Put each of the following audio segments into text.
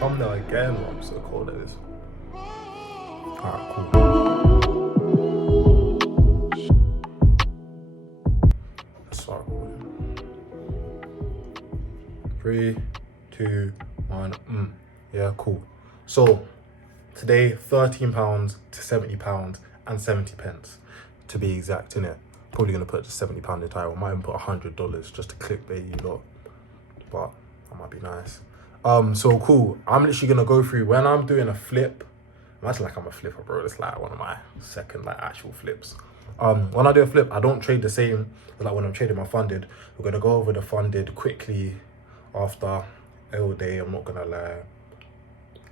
Thumbnail again. I'm so cold at this. Alright, cool. Let's start recording. 3, 2, 1. Yeah, cool. So today, £13 to £70 and 70 pence to be exact, innit? Probably gonna put just £70 in title. Might even put $100 just to clickbait you lot, but that might be nice. So cool. I'm literally gonna go through when I'm doing a flip. Imagine like I'm a flipper, bro. It's like one of my second like actual flips. When I do a flip, I don't trade the same as like when I'm trading my funded. We're gonna go over the funded quickly after all day. I'm not gonna lie.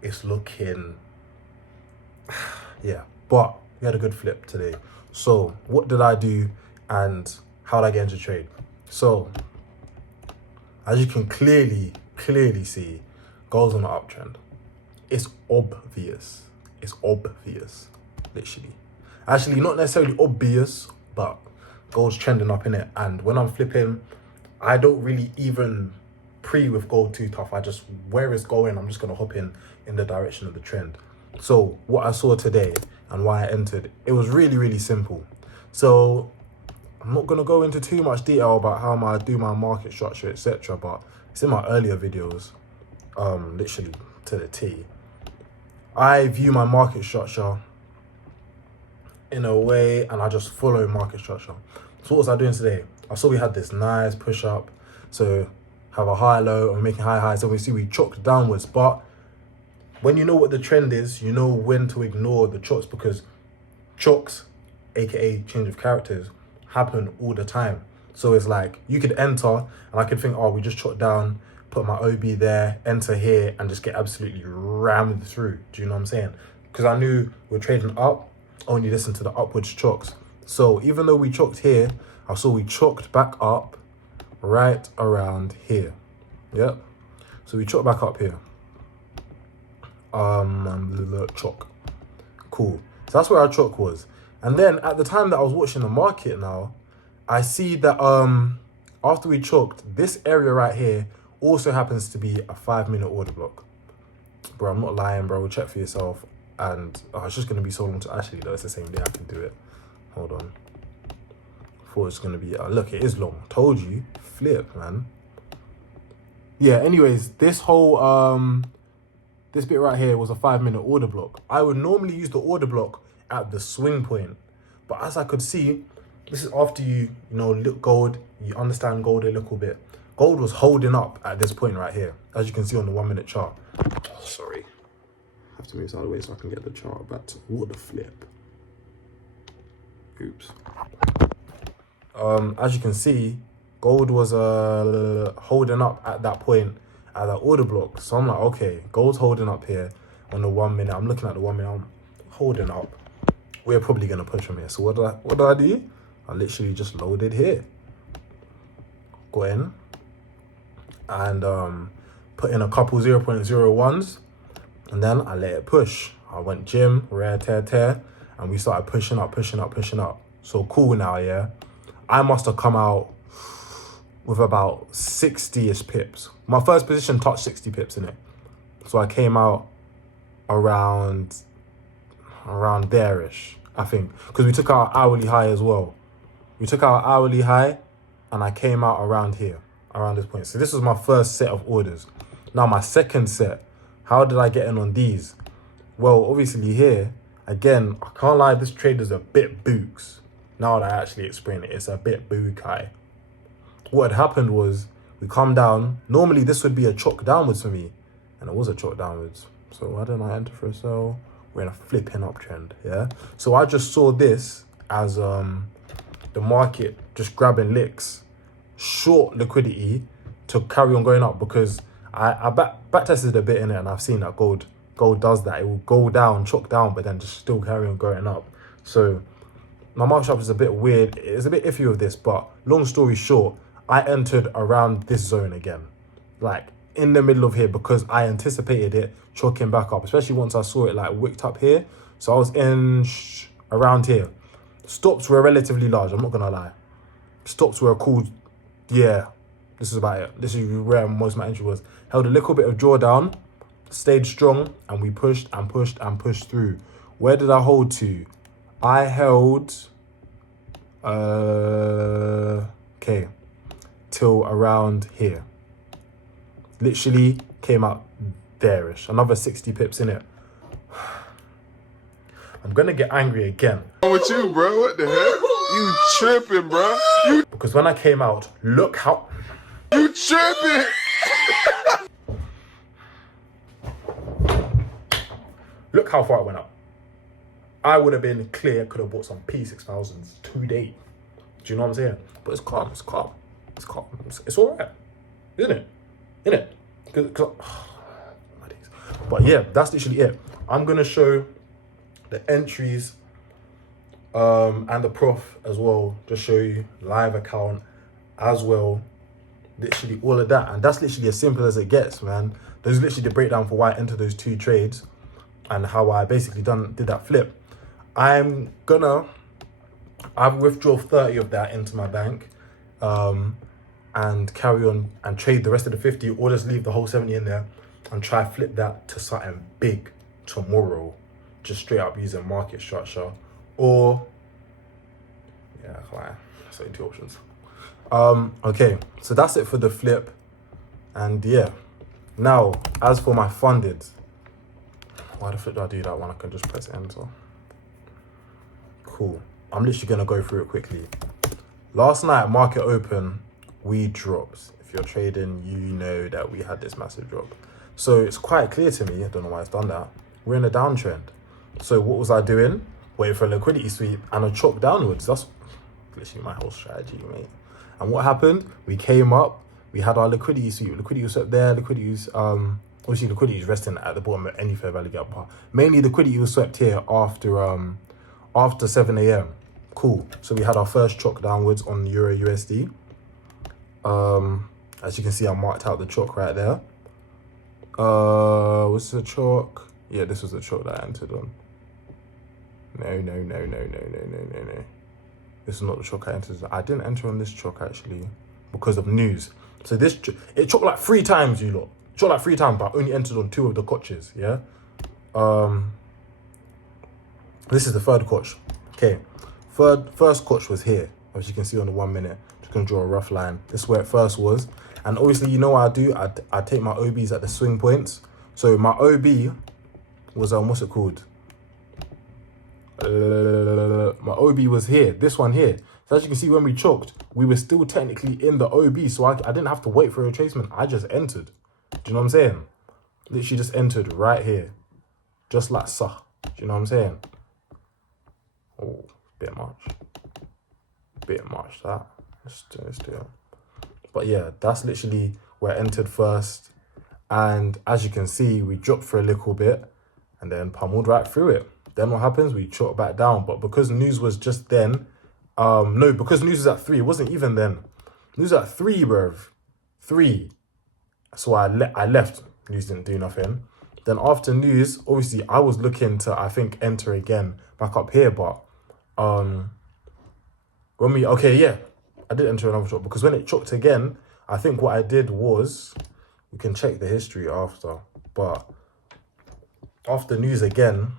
It's looking, yeah. But we had a good flip today. So what did I do and how did I get into trade? So as you can clearly see, gold's on the uptrend. It's obvious. It's obvious, literally. Actually, not necessarily obvious, but gold's trending up in it. And when I'm flipping, I don't really even pre with gold too tough. I just, where it's going, I'm just gonna hop in the direction of the trend. So what I saw today and why I entered, it was really simple. So I'm not gonna go into too much detail about how I do my market structure, etc. But it's in my earlier videos, literally to the T. I view my market structure in a way, and I just follow market structure. So what was I doing today? I saw we had this nice push up, so have a high low, and we're making high highs. So we see we choked downwards, but when you know what the trend is, you know when to ignore the chokes, because chokes, aka change of characters, happen all the time. So it's like you could enter and I could think, oh, we just choked down, put my OB there, enter here, and just get absolutely rammed through. Do you know what I'm saying? Because I knew we're trading up, only listen to the upwards chokes. So even though we choked here, I saw we choked back up right around here. Yep. So we choked back up here. Choke. Cool. So that's where our choke was. And then at the time that I was watching the market now, I see that after we choked, this area right here also happens to be a 5-minute order block. Bro, I'm not lying, bro. Check for yourself. And it's just gonna be so long to actually though, it's the same day I can do it. Hold on. Thought it's gonna be look, it is long. Told you, flip, man. Yeah, anyways, this whole this bit right here was a 5-minute order block. I would normally use the order block at the swing point, but as I could see, this is after you look gold, you understand gold a little bit. Gold was holding up at this point right here, as you can see on the 1-minute chart. Oh, sorry, I have to move this out of the way so I can get the chart back to order flip. Oops. As you can see, gold was holding up at that point at that order block. So I'm like, okay, gold's holding up here on the 1-minute. I'm looking at the 1-minute, I'm holding up. We're probably gonna push from here. So what do I do? I literally just loaded here. Go in and put in a couple 0.01s, and then I let it push. I went gym, rare tear, and we started pushing up. So cool now, yeah. I must have come out with about 60-ish pips. My first position touched 60 pips in it. So I came out around there-ish, I think. Because we took our hourly high as well. We took our hourly high and I came out around here, around this point. So this was my first set of orders. Now my second set, how did I get in on these? Well, obviously here, again, I can't lie, this trade is a bit books. Now that I actually explain it, it's a bit bookai. What had happened was we come down. Normally this would be a chalk downwards for me, and it was a chalk downwards. So why didn't I enter for a sell? We're in a flipping uptrend, yeah? So I just saw this as the market just grabbing licks, short liquidity to carry on going up, because I back tested a bit in it and I've seen that gold does that. It will go down, chalk down, but then just still carry on going up. So my market structure is a bit weird. It's a bit iffy with this, but long story short, I entered around this zone again, like in the middle of here, because I anticipated it choking back up, especially once I saw it like wicked up here. So I was in around here. Stops were relatively large, I'm not gonna lie. Stops were cool. Yeah, this is about it. This is where most of my entry was. Held a little bit of drawdown, stayed strong, and we pushed and pushed and pushed through. Where did I hold to? I held, okay, till around here. Literally came out there-ish. Another 60 pips in it. I'm gonna get angry again. What's wrong with you, bro? What the heck? You tripping, bro? Because when I came out, look how... You tripping? Look how far it went up. I would have been clear, could have bought some P6000s today. Do you know what I'm saying? But it's calm, it's calm. It's calm. It's all right. Isn't it? Isn't it? But yeah, that's literally it. I'm going to show the entries and the prof as well. Just show you live account as well. Literally all of that. And that's literally as simple as it gets, man. There's literally the breakdown for why I entered those 2 trades and how I basically did that flip. I've withdrawn 30 of that into my bank and carry on and trade the rest of the 50, or just leave the whole 70 in there and try flip that to something big tomorrow, just straight up using market structure. Or yeah, that's only 2 options. Okay, so that's it for the flip. And yeah, now as for my funded, why the flip do I do that one? I can just press enter. Cool. I'm literally gonna go through it quickly. Last night, market open, we dropped. If you're trading, you know that we had this massive drop. So it's quite clear to me, I don't know why it's done that, we're in a downtrend. So what was I doing? Waiting for a liquidity sweep and a chop downwards. That's literally my whole strategy, mate. And what happened? We came up, we had our liquidity sweep. Liquidity was up there, liquidity was, obviously liquidity is resting at the bottom of any fair value gap. Mainly liquidity was swept here after 7 a.m. Cool. So we had our first chalk downwards on Euro USD. As you can see, I marked out the chalk right there. Was this a chalk? Yeah, this was the chalk that I entered on. No. This is not the chalk I entered. I didn't enter on this chalk actually because of news. So this, it chalked like 3 times, you lot. It chalked like 3 times, but I only entered on 2 of the coaches, yeah? This is the third coach. Okay, first coach was here, as you can see on the 1 minute. Just gonna draw a rough line. This is where it first was. And obviously, you know what I do? I take my OBs at the swing points. So my OB was, what's it called? My OB was here, this one here. So as you can see, when we choked, we were still technically in the OB. So I didn't have to wait for a retracement. I just entered. Do you know what I'm saying? Literally just entered right here. Just like so. Do you know what I'm saying? Oh, bit much that. Let's do it. But yeah, that's literally where I entered first. And as you can see, we dropped for a little bit and then pummeled right through it. Then what happens? We chop back down. But because news was just then, because news was at 3, it wasn't even then. News was at 3, bruv. 3. So I left. News didn't do nothing. Then after news, obviously I was looking to, I think, enter again back up here. But I did enter another shot because when it chopped again, I think what I did was, we can check the history after, but after news again,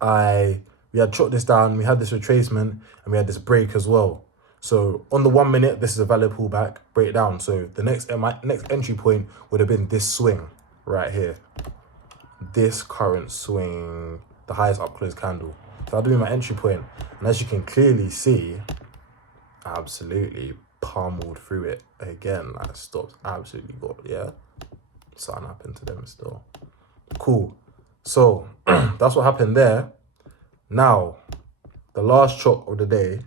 we had chopped this down, we had this retracement, and we had this break as well. So on the 1 minute, this is a valid pullback, break it down. So the my next entry point would have been this swing right here. This current swing, the highest up close candle. So that'll be my entry point. And as you can clearly see, absolutely pummeled through it again. Like stopped, absolutely got, yeah. Something happened to them still. Cool. So that's what happened there. Now, the last chop of the day,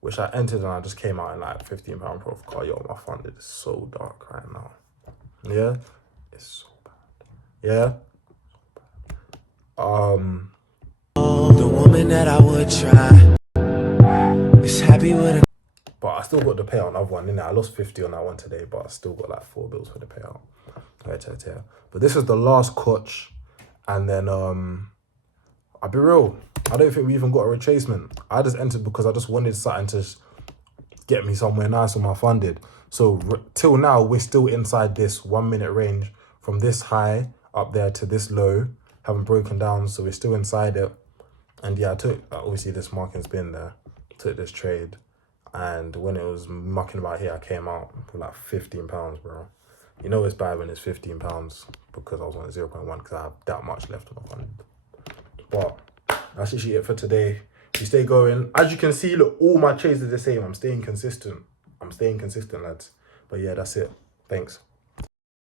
which I entered and I just came out in like £15 prof car. Yo, my funded is so dark right now. Yeah, it's so bad. Yeah. The woman that I would try is happy with a... But I still got the payout on the other one, innit? I lost 50 on that one today, but I still got like 4 bills for the payout. Right. But this is the last coach, and then I'll be real, I don't think we even got a retracement. I just entered because I just wanted something to get me somewhere nice on my funded. So till now, we're still inside this 1 minute range from this high up there to this low, haven't broken down, so we're still inside it. And yeah, I took, obviously this marking's been there, took this trade, and when it was mucking about here, I came out with like £15, bro. You know it's bad when it's £15 because I was on a 0.1 because I have that much left on my fund. But that's actually it for today. We stay going. As you can see, look, all my trades are the same. I'm staying consistent, lads. But yeah, that's it. Thanks.